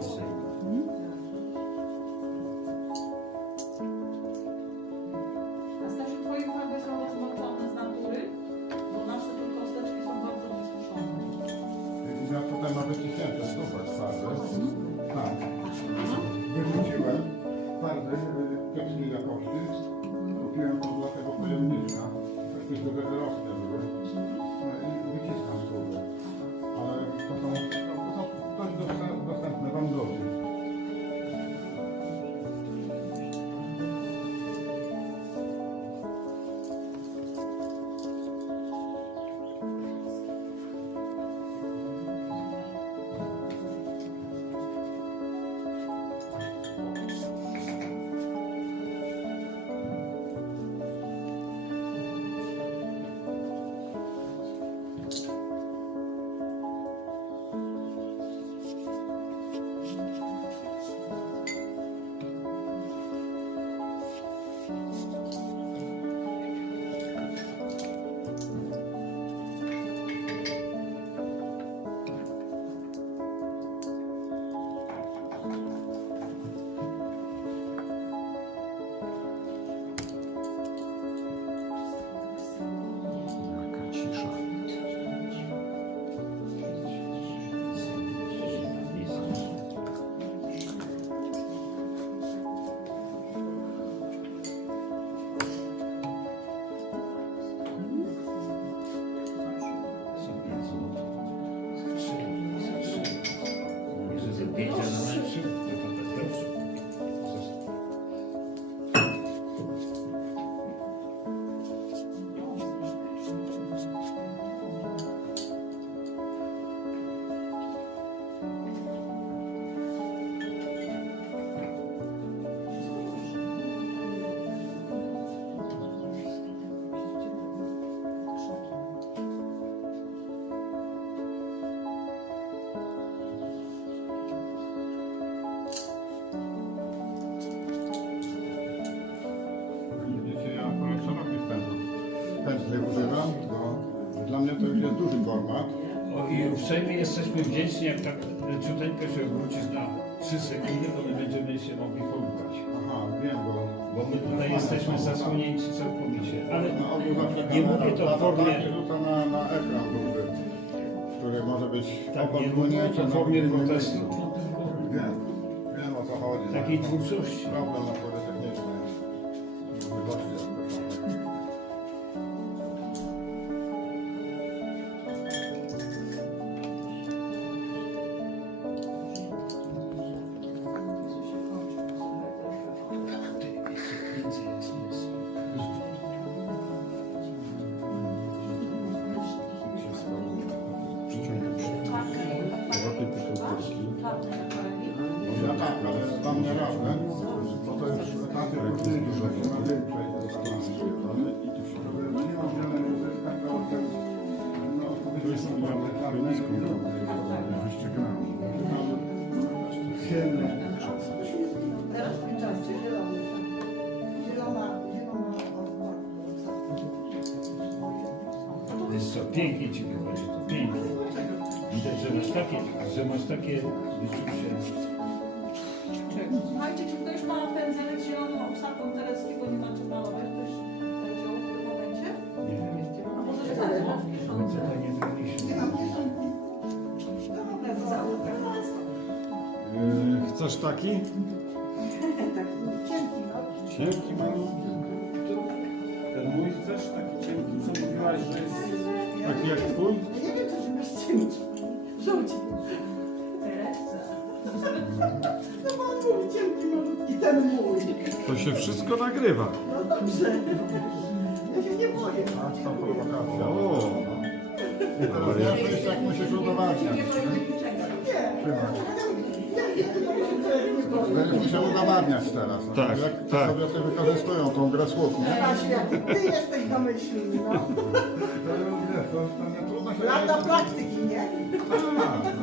A Stasiu, twoje uwagi są zmoczone z natury? Bo nasze tu kosteczki są bardzo wysuszone. Ja tutaj mam wyciśnięte, zobacz, twarde. Tak. To już jest duży format. O, I uprzejmie jesteśmy wdzięczni, jak tak leciuteńko się obrócisz na 3 sekundy, to my będziemy się mogli pomukać. Aha, wiem, bo... Bo my tutaj jesteśmy zasłonięci całkowicie. Ale Na zawsze nie kamera mówię to w lata formie, tak rzuca na, na ekran duży, który może być tak, nie mówię to w na formie protestu. Wiem, wiem o co chodzi. Takiej No, twórczości. Problem natury technicznej. Możliwości jakby. Łapie dla mnie razem, bo to już etapy różne, dużo na większej Ale i tu się Żeby nie mam wiele uzyskać, to no, To jest mamy niską wyścigamy. Ciemne. Teraz w tym czasie zielony. Zielona, zielona Jest co, pięknie ci wychodzi, to pięknie. Widać, że masz takie, że masz takie wyczucie. Słuchajcie, czy ktoś ma pędzelek zieloną obsadą Tereskiego, nie macie malować? Ktoś powiedział w tym momencie? Nie wiem. A może to nie zrobiliśmy? Yy, chcesz taki? Cienki, no. Cienki mam. Ten mój chcesz? Taki cienki, co mówiłaś, że jest taki jak twój? Nie wiem, co się masz cienki. Żółci. No ten mój. To się wszystko nagrywa. No dobrze. Ja się nie boję. A to prowokacja. O. I teraz ja myślę, jak musisz udowadniać. Nie. Trzymaj. Nie, nie, to się nie boję. Będziesz musiał udowadniać teraz. no. Tak, Jak tak. kobiety wykorzystują tą grę słów, nie? Kasia, ty jesteś domyślny, no. To, to, to trudno się Lata praktyki, nie? Tak,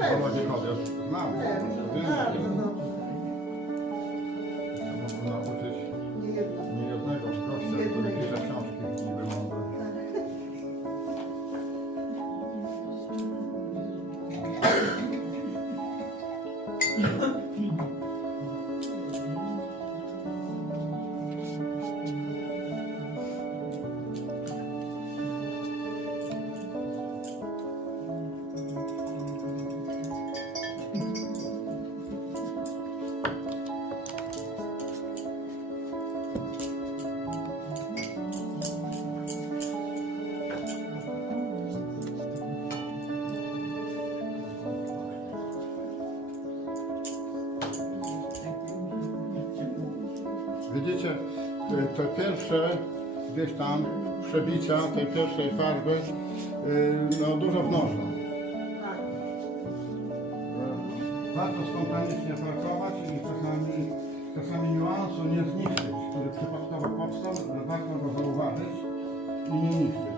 Ona się kobiet. Znam. Tak, tak, no. Wiem. Ja mogę nauczyć niejednego książki Widzicie, y, te pierwsze gdzieś tam przebicia tej pierwszej farby y, no, dużo wnoszą. Tak. Warto spontanicznie pracować i czasami, czasami niuansu nie zniszczyć, który przypadkowo powstał, ale warto go zauważyć i nie niszczyć.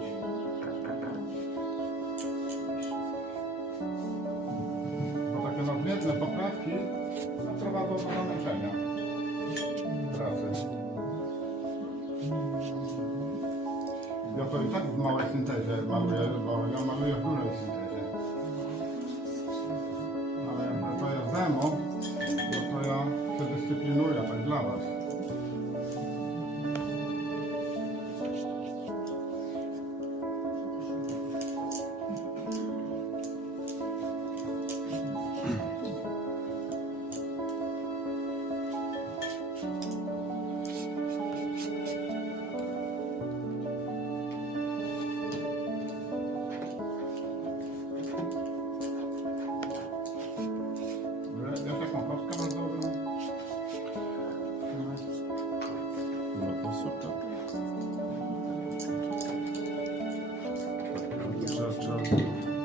Ja to i tak w małej syntezie maluję, bo ja maluję w dużej Trzeba, trzeba,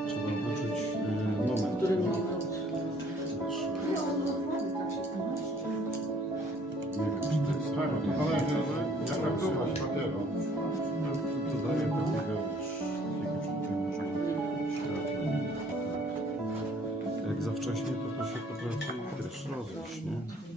trzeba wyczuć y, moment. Który moment? Nie wiem, czy to jest Tak, to że jaka próba papieru. To daje takiego, wiesz, jakiegoś tutaj może światła. Jak za wcześnie, to to się potrafi też rozejść, nie?